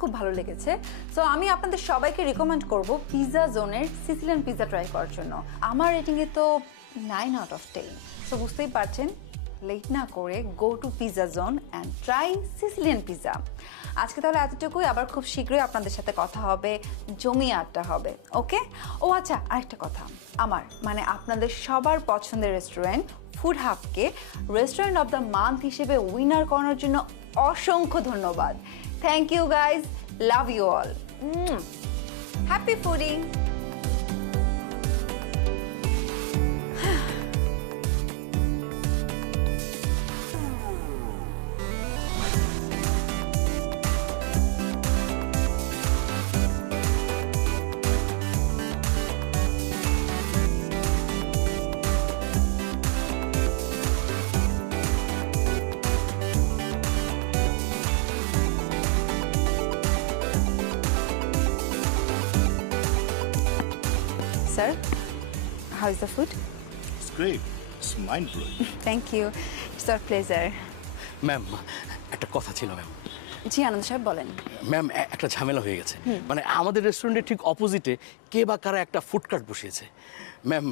খুব ভালো লেগেছে। সো আমি আপনাদের সবাইকে রিকমেন্ড করব পিৎজা জোনের সিসিলিয়ান পিৎজা ট্রাই করার জন্য। আমার রেটিংয়ে তো 9 আউট অফ 10। সো বুঝতেই পারছেন, লেট না করে go to pizza zone and try Sicilian pizza. আজকে তাহলে এতটুকুই, আবার খুব শীঘ্রই আপনাদের সাথে কথা হবে, জমি আড্ডা হবে। ওকে? ও আচ্ছা, আরেকটা কথা, আমার মানে আপনাদের সবার পছন্দের রেস্টুরেন্ট ফুড হাবকে রেস্টুরেন্ট অফ দ্য মান্থ হিসেবে উইনার করার জন্য অসংখ্য ধন্যবাদ। Thank you guys, love you all, happy fooding. Sir, how is the food? It's great. It's mind-blowing. Thank you. It's our pleasure. Ma'am, একটা কথা ছিল ম্যাম। জি আনন্দ সাহেব বলেন। ম্যাম, একটা ঝামেলা হয়ে গেছে। মানে আমাদের রেস্টুরেন্টের ঠিক অপোজিটে কে বা কারা একটা ফুড কার্ট বসিয়েছে। Ma'am,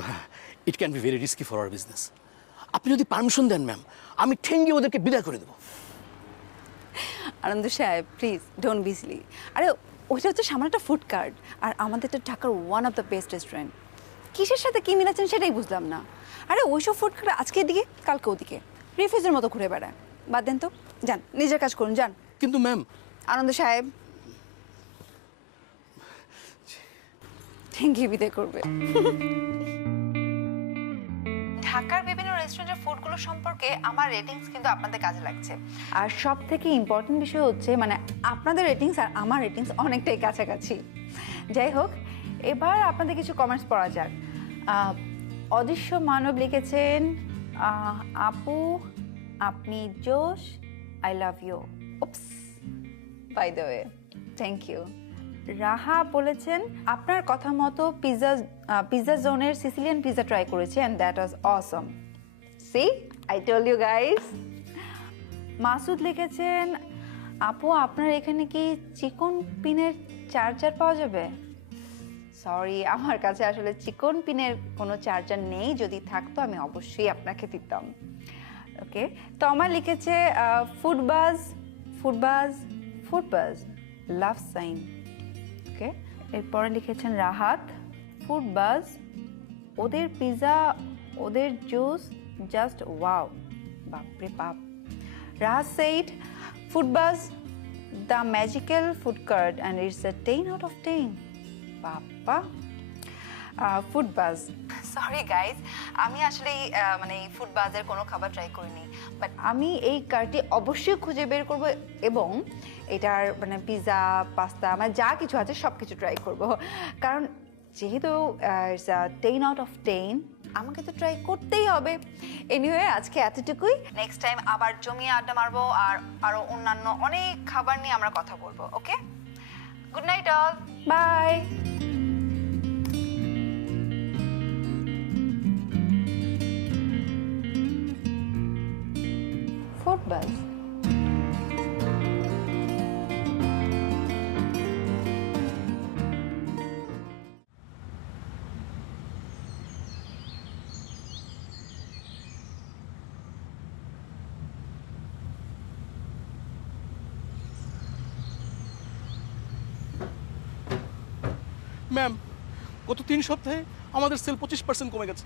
it can be very risky for our business. আপনি যদি পারমিশন দেন ম্যাম, আমি ঠেঙ্গি ওদেরকে বিদায় করে দেবো। আনন্দ সাহেব প্লিজ ডোন্ট বি সিলি। আরে ওইটা হচ্ছে সামান্য একটা ফুড কার্ট, আর আমাদের তো ঢাকার one of the best restaurant. কিসের সাথে কী মিলাচ্ছেন সেটাই বুঝলাম না। আরে ওইসব ফুড কার্ট আজকে এদিকে কালকে ওদিকে রিফিউজের মতো ঘুরে বেড়ায়। বাদ দেন তো, যান নিজের কাজ করুন, যান। কিন্তু ম্যাম, আনন্দ সাহেব ঠেঙ্গি বিদায় করবে। ঢাকার বিভিন্ন রেস্টুরেন্টের ফুডগুলো সম্পর্কে আমার রেটিংস কিন্তু আপনাদের কাজে লাগছে। আর সব থেকে ইম্পর্টেন্ট বিষয় হচ্ছে মানে আপনাদের রেটিংস আর আমার রেটিংস অনেকটাই কাছাকাছি। যাই হোক, এবার আপনাদের কিছু কমেন্টস পড়া যাক। অদৃশ্য মানব লিখেছেন, আপু আপনি জোশ, I love you. Oops, by the way, thank you. Raha বলেছেন আপনার কথা মতো পিৎজা জোনের সিসিলিয়ান পিৎজা ট্রাই করেছি and that was awesome. See, I told you guys. Masud লিখেছেন, আপু আপনার এখানে কি চিকন পিনের চার্জার পাওয়া যাবে? সরি, আমার কাছে আসলে চিকন পিনের কোনো চার্জার নেই, যদি থাকতো আমি অবশ্যই আপনাকে দিতাম। ওকে, তমা লিখেছে ফুডবাজ লাভ সাইন। ওকে, এরপরে লিখেছেন রাহাত, ফুডবাজ ওদের পিৎজা ওদের জুস জাস্ট ওয়াও, বাপরে বাপ। Rahat said, Foodbaaz the magical food cart and it's a 10 out of 10। Bappa. Foodbaaz, sorry guys, আমি আসলে মানে ফুডবাজের কোনো খাবার ট্রাই করিনি, বাট আমি এই কার্টটি অবশ্যই খুঁজে বের করব এবং এটার মানে পিৎজা পাস্তা মানে যা কিছু আছে সব কিছু ট্রাই করব, কারণ যেহেতু ইটস 10 আউট অফ 10 আমাকে তো ট্রাই করতেই হবে। এনিওয়ে, আজকে এতটুকুই। নেক্সট টাইম আবার জমিয়ে আড্ডা মারবো আর আরও অন্যান্য অনেক খাবার নিয়ে আমরা কথা বলবো। Okay, good night all, bye. Foodbaaz. Ma'am, গত 3 সপ্তাহে আমাদের সেল 25% কমে গেছে।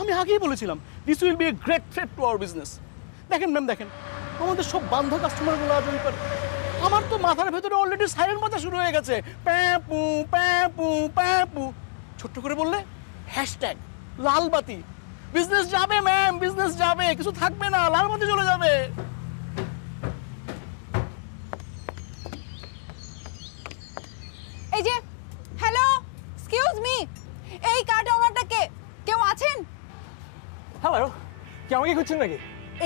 আমি আগেই বলেছিলাম this will B a great threat to our business. দেখেন ম্যাম, দেখেন আমাদের সব বান্ধা কাস্টমারগুলো আজ ওই করে। আমার তো মাথার ভেতরে অলরেডি সাইরেন বাজা শুরু হয়ে গেছে, প্যাপু প্যাপু প্যাপু। ছোট্ট করে বললে হ্যাশট্যাগ লাল বাতি। বিজনেস যাবে ম্যাম, বিজনেস যাবে, কিছু থাকবে না, লাল বাতি চলে যাবে। এই যে, হ্যালো, এক্সকিউজ মি, এই কার্ড ওনারটা কে? কেউ আছেন? হ্যালো, কি আমাকে খুঁজছেন নাকি?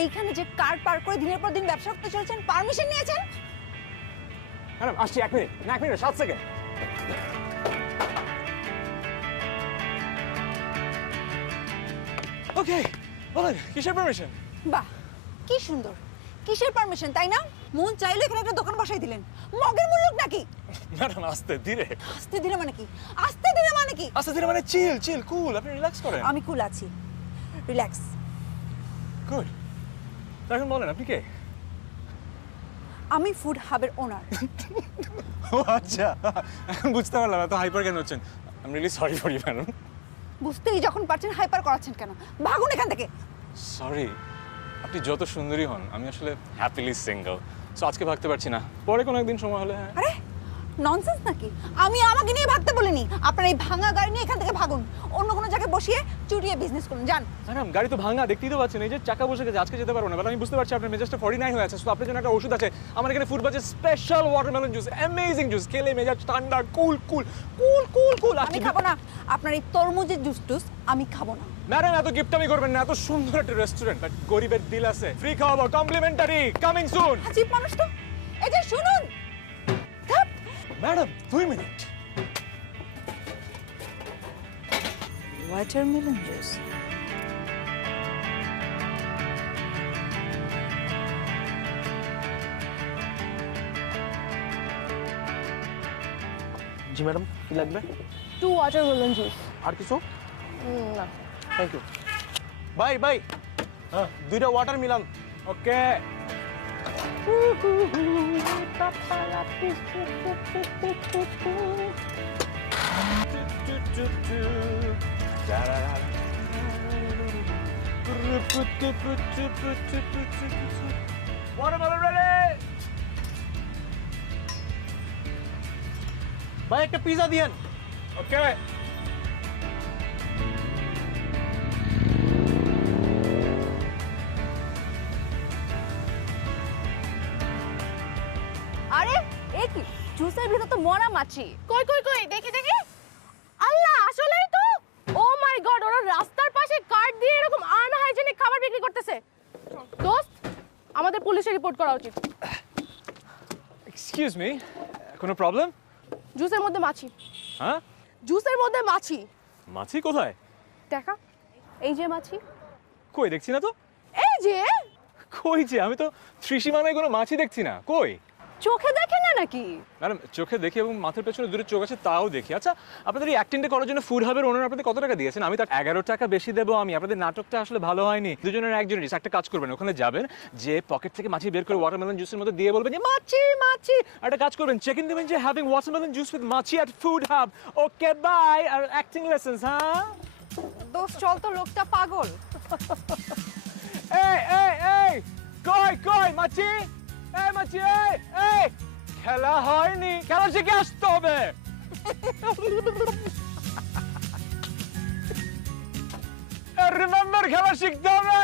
এইখানে যে কার পার্ক করে দিনের পর দিন ব্যবসা করতে চলেছেন, পারমিশন নিয়েছেন? ম্যাডাম আসছি, 1 মিনিট, না 1 মিনিট, 7 সেকেন্ড। ওকে, বলেন কিসের পারমিশন? বাহ, কি সুন্দর, কিসের পারমিশন তাই না? মন চাইলে এখানে একটা দোকান বসাই দিলেন, মগের মূল্য নাকি? ম্যাডাম আস্তে ধীরে। আস্তে দিলে মানে কি? আস্তে দিলে মানে কি? আস্তে ধীরে মানে চিল চিল কুল, আপনি রিল্যাক্স করেন। আমি কুল আছি, রিল্যাক্স। গুড। এখন বলেন আপনি কে? আমি ফুড হাবের ওনার। ও আচ্ছা, এখন বুঝতে পারলাম এত হাইপার কেন হচ্ছেন। I am really sorry for you madam. বুঝতেই যখন পারছেন হাইপার করাচ্ছেন কেন? ভাগুন এখান থেকে। সরি, আপনি যত সুন্দরী হন আমি আসলে হ্যাপিলি সিঙ্গেল, সো আজকে ভাগতে পারছি না, পরে কোনো একদিন সময় হলে। হ্যাঁ আরে ননসেন্স নাকি? আমি আমাকে নিয়ে ভাগতে বলিনি। আপনার এই ভাঙা গাড়ি নিয়ে এখান থেকে ভাগুন, অন্য কোনো জায়গায় বসিয়ে চুরিয়ে বিজনেস করুন, যান। ম্যাডাম গাড়ি তো ভাঙা, দেখতেই তো পাচ্ছেন, এই যে চাকা বসে গেছে, আজকে যেতে পারবো না। বাট আমি বুঝতে পারছি আপনার মেজাজটা 49 হয়ে আছে, সো আপনার জন্য একটা ওষুধ আছে আমার এখানে। ফুড বাজে special watermelon juice, amazing juice, খেলে মেজাজ ঠান্ডা, কুল কুল কুল কুল কুল। আমি খাবো না আপনার এই তরমুজের জুস টুস, আমি খাবো না। ম্যাডাম এত গিফটামি করবেন না, এত সুন্দর একটা রেস্টুরেন্ট, বাট গরিবের দিল আছে, ফ্রি খাওয়াবো, কমপ্লিমেন্টারি, কামিং সুন। হাজিব মানুষ তো। এই যে শুনুন, ধ্যাৎ। ম্যাডাম 2 মিনিট। Watermelon juice. জি ম্যাডাম, কি লাগবে? 2 watermelon juice. আর কিছু? না। Thank you. Bye bye. হ্যাঁ, 2টা watermelon. Okay. Watermelon ready! ভাই একটা পিজা দিয়েন। Okay. আরে এ কি? জুসের ভিতর তো মরা মাছি। কই কই কই দেখি দেখি। আল্লাহ, আসলেই তো। ও মাই গড, ওরা রাস্তার পাশে কার্ট দিয়ে এরকম আনহাইজেনিক খাবার বিক্রি করতেছে। দোস্ত, আমাদের পুলিশে রিপোর্ট করা উচিত। Excuse me. কোনো প্রবলেম? জুসের মধ্যে মাছি। হ্যাঁ? জুসের মধ্যে মাছি। মাছি কোথায়? দেখা, এই যে মাছি। কই দেখছি না তো। এই যে কই যে, আমি তো ত্রিসীমানায় কোনো মাছি দেখছি না। কই? চোখে দেখে না নাকি? ম্যাডাম চোখে দেখি এবং মাথার পেছনে দূরে চোখ আছে তাও দেখি। আচ্ছা, আপনাদের এই অ্যাক্টিংটা করার জন্য ফুড হাবের ওনার আপনাদের কত টাকা দিয়েছেন? আমি তার 11 টাকা বেশি দেবো আমি। আপনাদের নাটকটা আসলে ভালো হয়নি। দুজনের একজনের একটা কাজ করবেন, ওখানে যাবেন, যে পকেট থেকে মাছি বের করে ওয়াটারমেলন জুসের মধ্যে দিয়ে বলবেন যে মাছি মাছি। আর একটা কাজ করবেন, চেক ইন দেবেন যে হ্যাভিং ওয়াটারমেলন জুস উইথ মাছি at food hub. Okay bye. আর অ্যাক্টিং লেসেন্স। হ্যাঁ দোস্ত চল তো, লোকটা পাগল। এই এই এই, কই কই মাছি? এই মাছি, এই এই, খেলা হয়নি, খেলা শিখে আসতে হবে। রিমেম্বার, খেলা শিখতে হবে।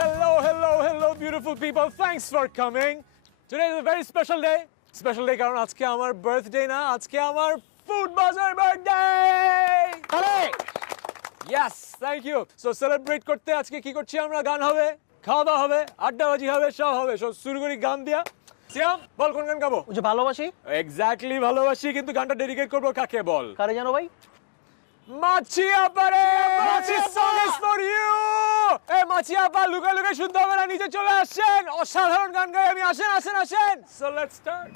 Hello, hello, hello, beautiful people. Thanks for coming. Today is a very special day. Special day কারণ আজকে আমার বার্থডে না, আজকে আমার ফুড বাজার বার্থডে। আরে yes, thank you. So celebrate করতে আজকে কি করছি আমরা? গান হবে, খাওয়া দাওয়া হবে, আড্ডাবাজি হবে, সব হবে। সো শুরু করি গান দিয়া। সিয়াম বল, কোন গান গাবো? ওই যে ভালোবাসি। এক্স্যাক্টলি ভালোবাসি, কিন্তু গানটা ডেডিকেট করবো কাকে বল? কারে জানো ভাই? মাছি আপারে, মাছি সং ইজ ফর ইউ। এই মাছি আপা লুকা লুকা শুনতে হবে না, নিচে চলে আসেন। অসাধারণ গান গাই আমি, আসেন আসেন আসেন। So let's start.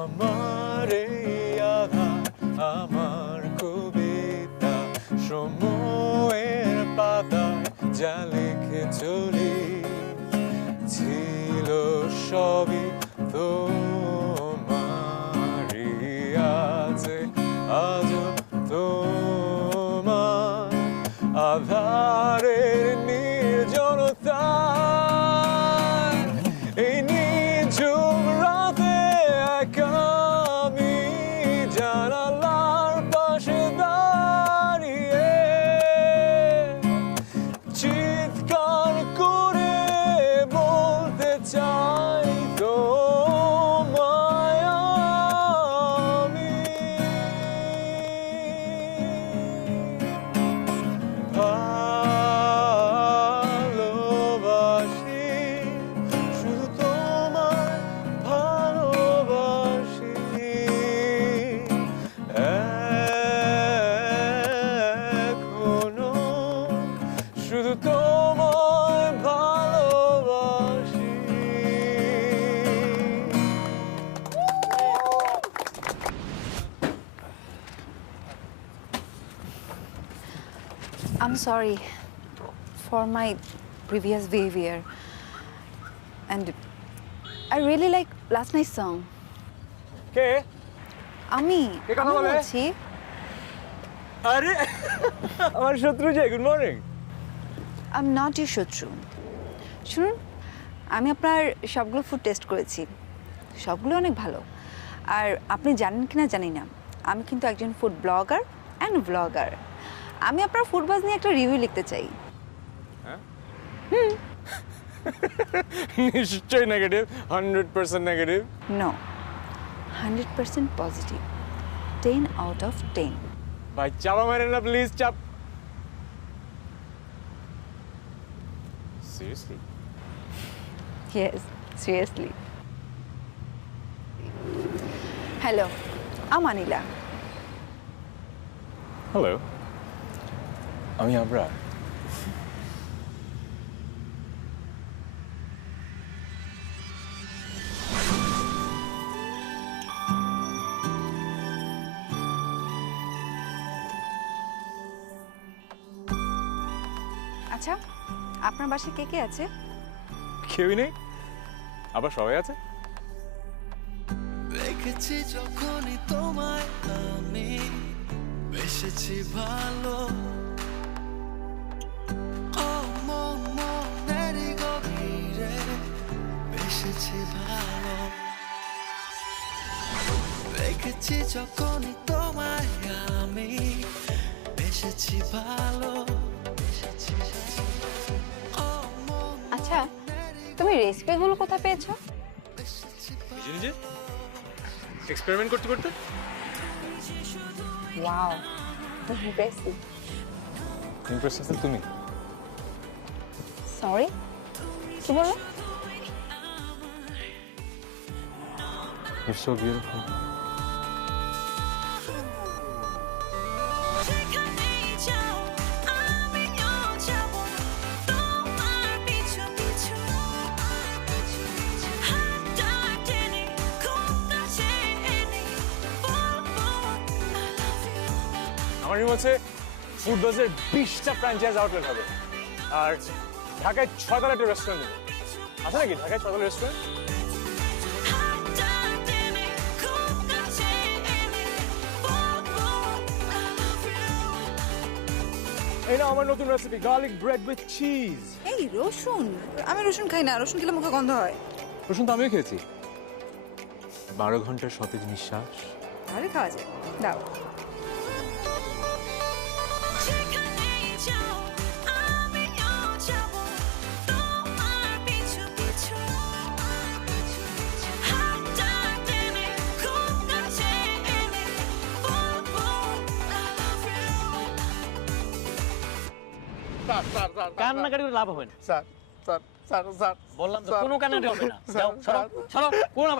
আমার এই আধার, আমার কবিতা, সময়ের পাতায় যা লিখে চলি, ছিল সবই তোমারই, আছে আজও তোমার আধারের নির্জনতা। এই নিঝুম রাতে একা আমি জানালার পাশে দাঁড়িয়ে চিৎকার করে বলতে চাই I'm sorry for my previous behavior. And I really like last night's song. কে আমি কে কথা বলে? বলছি। আরে আমার শত্রু যে good morning. I'm not your শত্রু। শুনুন, আমি আপনার সবগুলো ফুড টেস্ট করেছি, সবগুলো অনেক ভালো। আর আপনি জানেন কিনা জানি না, আমি কিন্তু একজন ফুড ব্লগার অ্যান্ড ব্লগার। আমি আপনার ফুড বাজ নিয়ে একটা রিভিউ লিখতে চাই। নিশ্চয়ই negative, 100% negative. No, 100% positive, 10 out of 10। ভাই চাপা মারেন না প্লিজ, চাপ। Seriously? Yes, seriously. Hello, I'm Anila. Hello, আমি আবরার। আচ্ছা, আপনার বাসায় কে কে আছে? কেউই নেই, আবার সবাই আছে। দেখেছি যখনই তোমায় আমি বেসেছি ভালো, ও মন মনেরই গভীরে বেসেছি ভালো। দেখেছি যখনই তোমায় আমি বেসেছি ভালো। আচ্ছা, তুমি রেসিপিগুলো কোথায় পেয়েছো? নিজে নিজে এক্সপেরিমেন্ট করতে করতে। Wow, impressive. ইমপ্রেস আছো তুমি। সরি, কি বললে? You're so beautiful. যেখানেই যাও আমিও যাব তোমার পিছু পিছু, হাতটা টেনে খুব কাছে এনে বলবো I love you। আমার মনে হচ্ছে ফুড বাজের 20টা ফ্র্যাঞ্চাইজ আউটলেট হবে, আর ঢাকায় 6তলা একটা রেস্টুরেন্ট হবে। আছে নাকি ঢাকায় 6তলা রেস্টুরেন্ট? হাতটা টেনে খুব কাছে এনে বলবো I love you। এই না আমার নতুন recipe, garlic bread with cheese. এই রসুন, আমি রসুন খাই না, রসুন খেলে মুখে গন্ধ হয়। রসুন তো আমিও খেয়েছি। 12 ঘন্টার সতেজ নিঃশ্বাস। তাহলে খাওয়া যায়, দাও। যেখানেই যাও আমিও যাব তোমার পিছু পিছু, হাতটা টেনে খুব কাছে এনে বলবো I love you। কান্নাকাটি করে লাভ হবে না। স্যার স্যার স্যার স্যার বললাম তো কোনো কান্নাকাটি হবে না। যাও সরো সরো, কোনো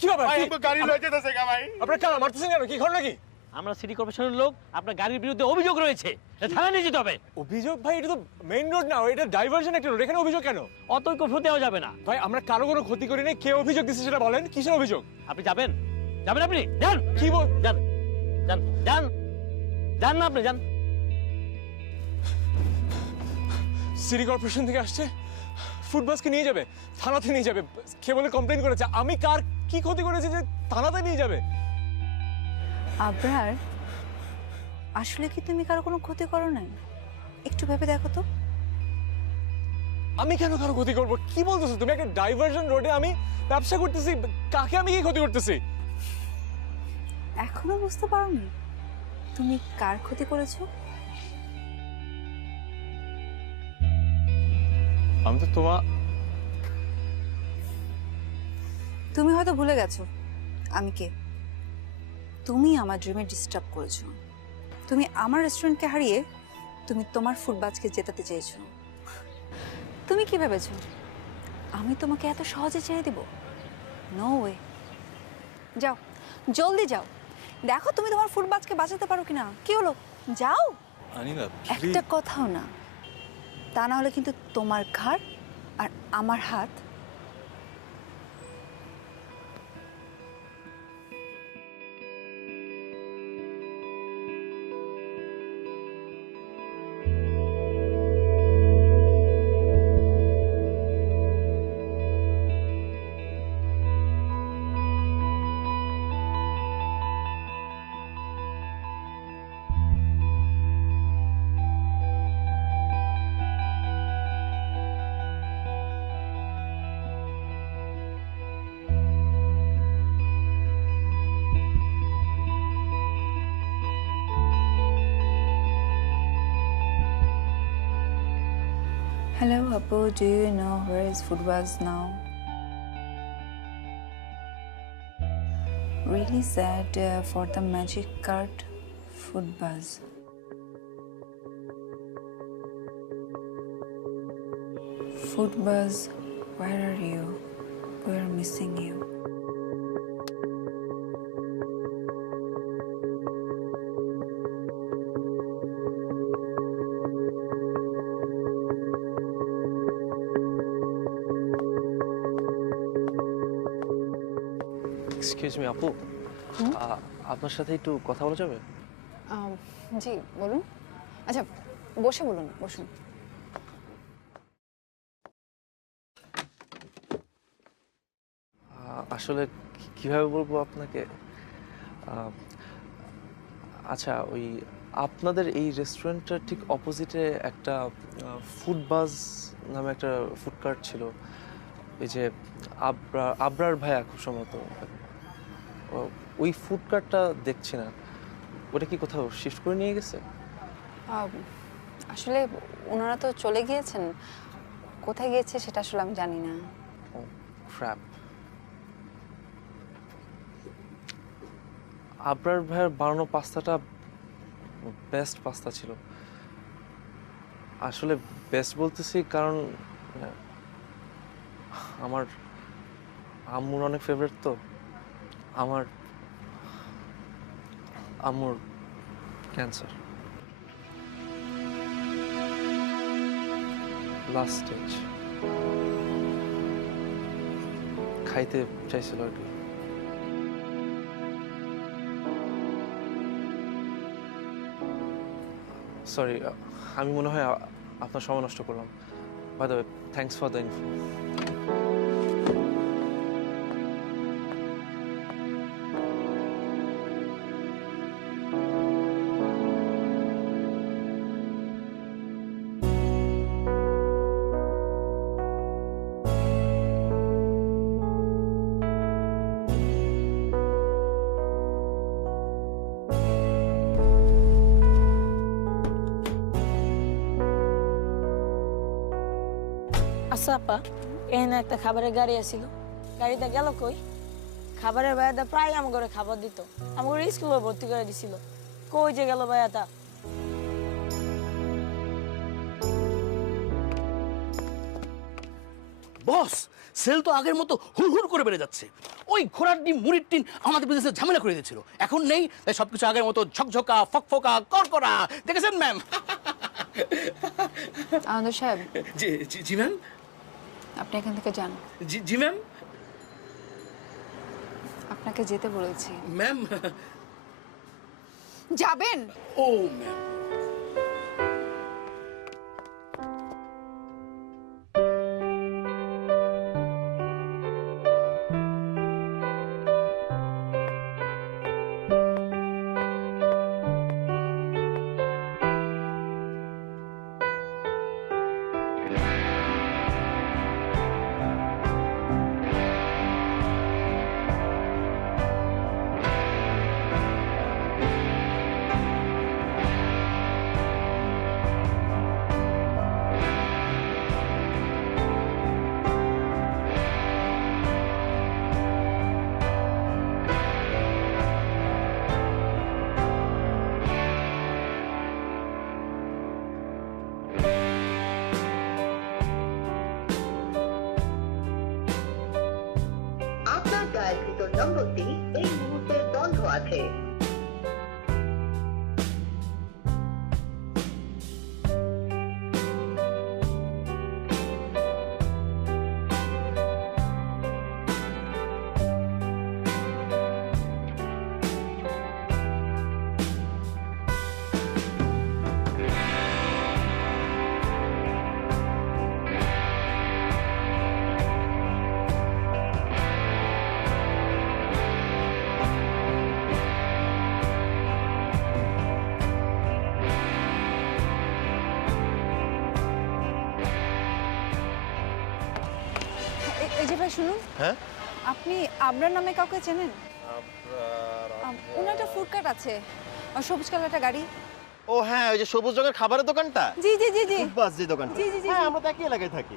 কি হবে? ভাই আমার গাড়ি লয়ে যেতেছে গা ভাই। আপনারা কেন মারতেছেন কেন? কি ঘটনা কি? আমরা সিটি কর্পোরেশনের লোক, আপনার গাড়ির বিরুদ্ধে অভিযোগ রয়েছে, এটা থানায় নিয়ে যেতে হবে। অভিযোগ? ভাই এটা তো মেইন রোড না, এটা ডাইভারশন একটা রোড, এখানে অভিযোগ কেন? অতৈক্য হতেও যাবে না। ভাই আমরা কারো কোনো ক্ষতি করি নাই, কে অভিযোগ দিচ্ছে সেটা বলেন, কিসের অভিযোগ? আপনি যাবেন? যাবেন আপনি? যান। কি বল? যান যান যান যান না আপনি, যান। সিটি কর্পোরেশন থেকে আসছে, ফুডবাসকে নিয়ে যাবে, থানাতে নিয়ে যাবে, কে বলে কমপ্লেন করেছে। আমি কার কি ক্ষতি করেছি যে থানাতে নিয়ে যাবে? আবরার, আসলে কি তুমি কারো কোনো ক্ষতি করো নাই? একটু ভেবে দেখো তো। আমি কেন কারো ক্ষতি করবো? কি বলতেছো তুমি? একটা ডাইভারশন রোডে আমি ব্যবসা করতেছি, কাকে আমি কি ক্ষতি করতেছি? এখনো বুঝতে পারোনি তুমি কার ক্ষতি করেছো? আমি তো তুমি হয়তো ভুলে গেছো আমি কে। তুমি আমার ড্রিমে ডিস্টার্ব করেছো। তুমি আমার রেস্টুরেন্টকে হারিয়ে তুমি তোমার ফুডবাজকে জেতাতে চেয়েছো। তুমি কি ভেবেছো আমি তোমাকে এত সহজে ছেড়ে দিব? No way. যাও, জলদি যাও, দেখো তুমি তোমার ফুডবাজকে বাঁচাতে পারো কিনা। কি হলো, যাও। আনিলা একটা কথাও না, তা না হলে কিন্তু তোমার ঘাড় আর আমার হাত Hello, Apu. Do you know where is Foodbuzz now? Really sad for the magic card, Foodbuzz. Foodbuzz, where are you? We're missing you. Excuse me আপু, আপনার সাথে একটু কথা বলা যাবে? জি বলুন। আচ্ছা বসে বলুন, বসুন। আসলে কিভাবে বলবো আপনাকে, আচ্ছা ওই আপনাদের এই রেস্টুরেন্টটার ঠিক অপোজিটে একটা ফুডবাজ নামে একটা ফুড কার্ট ছিল, এই যে আবরার ভাইয়া খুব সম্ভবত, ওই ফুড কার্টটা দেখছি না, ওটা কি কোথাও শিফট করে নিয়ে গেছে? আসলে ওনারা তো চলে গিয়েছেন, কোথায় গিয়েছে সেটা আসলে আমি জানি না। ও ক্র্যাপ। আবরার ভাইয়ের বানানো পাস্তাটা বেস্ট পাস্তা ছিল। আসলে বেস্ট বলতেছি কারণ আমার আম্মুর অনেক ফেভারিট, তো আমার আম্মুর ক্যান্সার, লাস্ট স্টেজ, খাইতে চাইছিল আর কি। সরি, আমি মনে হয় আপনার সময় নষ্ট করলাম। By the way, thanks for the info. আচ্ছা আপা, এখানে একটা খাবারের গাড়ি আসছিল, গাড়িটা গেল কই? খাবারের ভাইয়াটা প্রায় আমার ঘরে খাবার দিত, আমার ঘরে স্কুলে ভর্তি করে দিছিল, কই যে গেল ভাইয়াটা? বস, সেল তো আগের মতো হুড় করে বেড়ে যাচ্ছে। ওই ঘোড়ার ডিম মুড়ির টিন আমাদের বিজনেসে ঝামেলা করে দিয়েছিল, এখন নেই, তাই সবকিছু আগের মতো ঝকঝকা ফকফকা করকরা। দেখেছেন ম্যাম? আনন্দ সাহেব, জি জি জি ম্যাম। আপনি এখান থেকে যান। জি জি ম্যাম। আপনাকে যেতে বলেছি। ম্যাম। যাবেন? ও ম্যাম। আপনার ডায়ালকৃত নম্বরটি এই মুহূর্তে বন্ধ আছে। এই যে ভাই শুনুন, হ্যাঁ আপনি আবরার নামে কাউকে চেনেন? ওনার একটা ফুড কার্ট আছে, আর সবুজ কালার একটা গাড়ি। ও হ্যাঁ, ওই যে সবুজ রঙের খাবারের দোকানটা, জি জি জি জি বাস যে দোকানটা। জি, জি, জি, হ্যাঁ, জি। আমরা তো একই এলাকায় থাকি।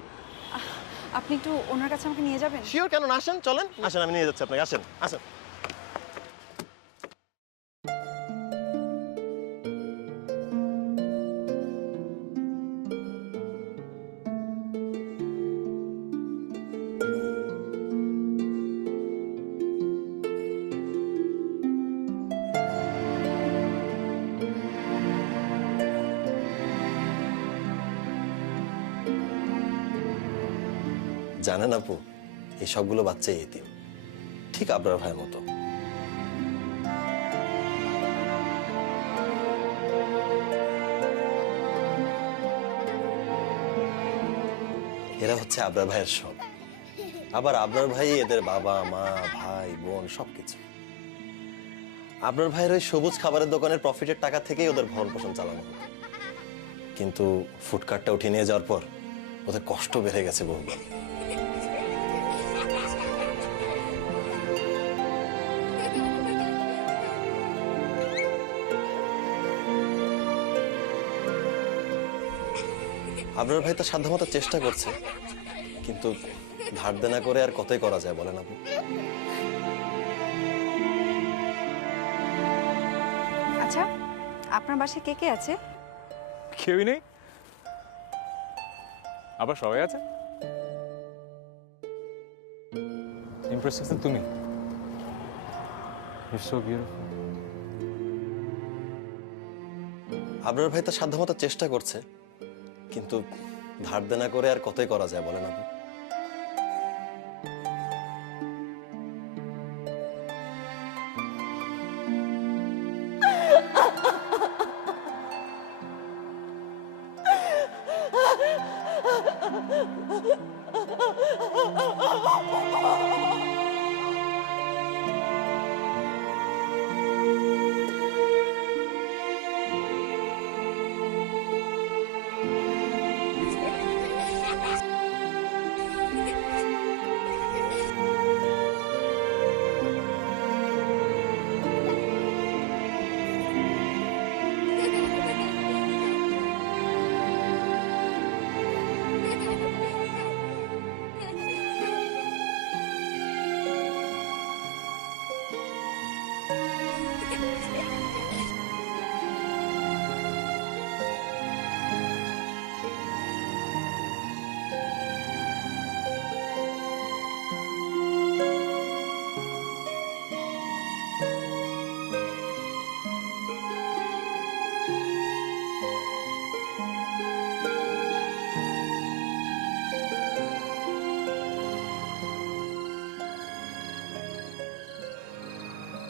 আপনি একটু ওনার কাছে আমাকে নিয়ে যাবেন? শিওর, কেন না, আসেন, চলেন, আসেন, আমি নিয়ে যাচ্ছি আপনাকে, আসেন আসেন। জানেন আপু, এই সবগুলো বাচ্চাই এতিম, ঠিক আবরার ভাইয়ের মতো। এরা হচ্ছে আবরার ভাইয়ের সব, আবার আবরার ভাই এদের বাবা মা ভাই বোন সবকিছু। আবরার ভাইয়ের ওই সবুজ খাবারের দোকানের প্রফিটের টাকা থেকেই ওদের ভরণ পোষণ চালানো হতো, কিন্তু ফুডকার্টটা উঠিয়ে নিয়ে যাওয়ার পর ওদের কষ্ট বেড়ে গেছে বহুবার। আবরার ভাই তো সাধ্যমতো চেষ্টা করছে, কিন্তু ধার দেনা করে আর কতই করা যায় বলেন আপনি? আচ্ছা, আপনার বাসায় কে কে আছে? কেউই নেই, আবার সবাই আছে। ইমপ্রেস হচ্ছে তুমি। You're so beautiful. আবরার ভাই তো সাধ্যমতো চেষ্টা করছে, কিন্তু ধার দেনা করে আর কতই করা যায় বলেন আপনি?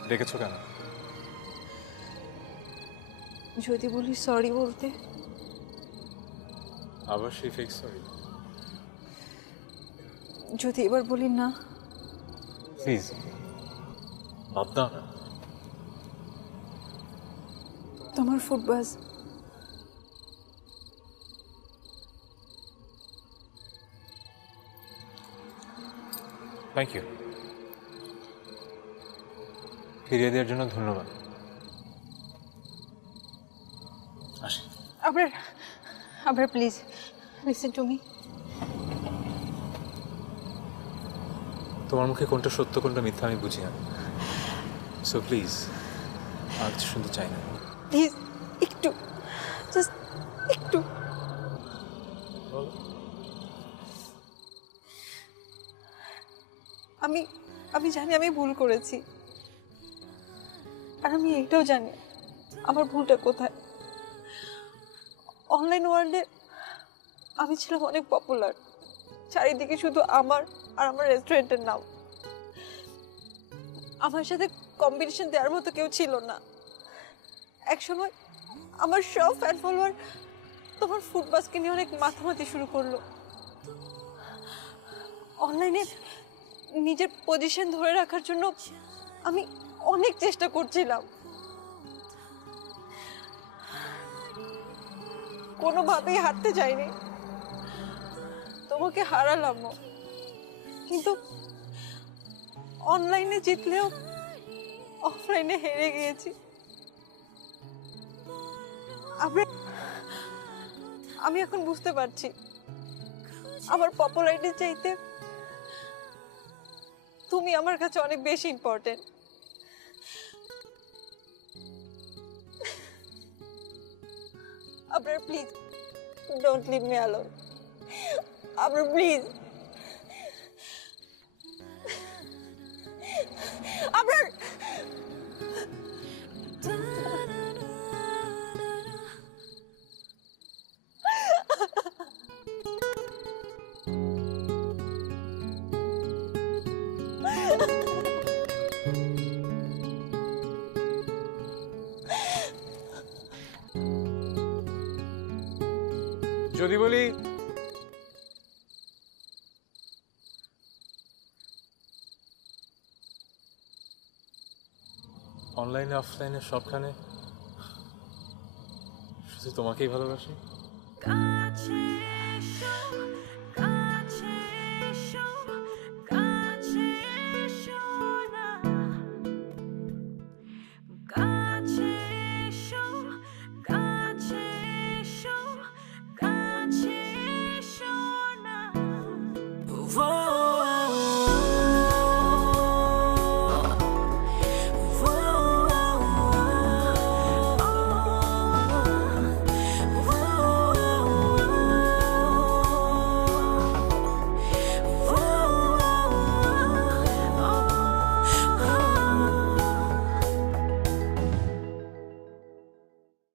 ডেকেছো কেন? যদি বলি সরি বলতে। আবার সেই ফেক সরি? যদি এবার বলি না। প্লিজ বাদ দাও না। তোমার ফুটবাজ থ্যাংক ইউ, ফিরিয়ে দেওয়ার জন্য ধন্যবাদ। আসি। আবার প্লিজ লিসেন টু মি। তোমার মুখে কোনটা সত্য কোনটা মিথ্যা আমি বুঝি না, সো প্লিজ আর কিছু শুনতে চাই না। প্লিজ একটু, জাস্ট একটু। আমি জানি আমি ভুল করেছি, আর আমি এটাও জানি আমার ভুলটা কোথায়। অনলাইন ওয়ার্ল্ডে আমি ছিলাম অনেক পপুলার, চারিদিকে শুধু আমার আর আমার রেস্টুরেন্টের নাম। আমার সাথে কম্পিটিশন দেওয়ার মতো কেউ ছিল না। একসময় আমার সব ফ্যান ফলোয়ার তোমার ফুডবাসকে নিয়ে অনেক মাথামাতি শুরু করলো। অনলাইনে নিজের পজিশন ধরে রাখার জন্য আমি অনেক চেষ্টা করছিলাম, কোনোভাবেই হারতে চাইনি। তোমাকে হারালাম, কিন্তু অনলাইনে জিতলেও অফলাইনে হেরে গিয়েছি। আমি এখন বুঝতে পারছি আমার পপুলারিটি চাইতে তুমি আমার কাছে অনেক বেশি ইম্পর্টেন্ট। আপনার please don't leave me alone. আপনার প্লিজ আপনার যদি বলি অনলাইনে অফলাইনে সবখানে শুধু তোমাকেই ভালোবাসি। কাছে